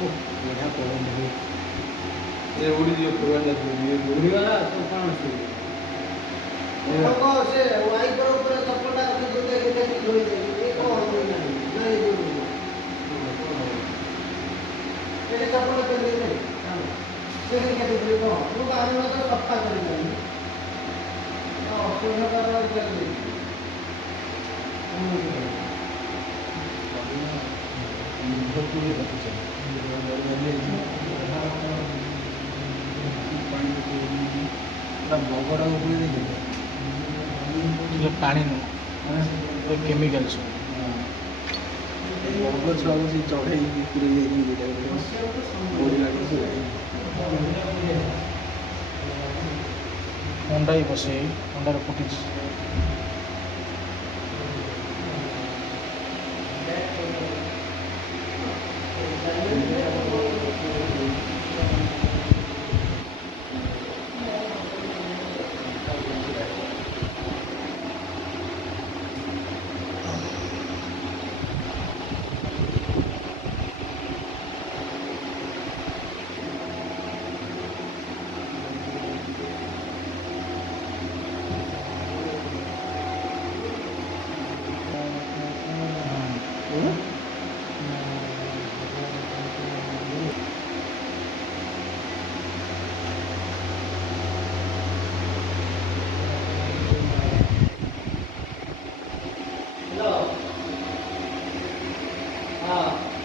ବଢ଼ିଆ ପବନ ହୁଏ। ଏ ଉଡ଼ିଯିବ ଫୁଲଟା ଉଡ଼ିଗଲା ତ କ'ଣ ଅଛି? ସେ ୱାଇପର ଉପରେ ଚପଲଟା ରଖି ଦେଇକି ଧୋଇ ଦେଇକି କ'ଣ ନାହିଁ ଏଠି ଚପଲ ପିନ୍ଧିଲେ ସେଠି କେତେ କ'ଣ ମୁଁ ବାହାରିବା ତ ସଫା କରିପାରିବି ଅସୁବିଧା ଚାଲି ବଗଡ଼ା ଉପରେ ଦେଇଦେବେ ପାଣି ନୁହଁ କେମିକାଲ ସବୁ ବଗ ଛୁଆକୁ ସେ ଚଢ଼େଇକି ପୁରେଇ ଯାଇଛନ୍ତି ବଢ଼ି ଲାଗୁଛି। ଅଣ୍ଡା ବି ବସେଇ ଅଣ୍ଡାରେ ଫୁଟିଛି। ହଁ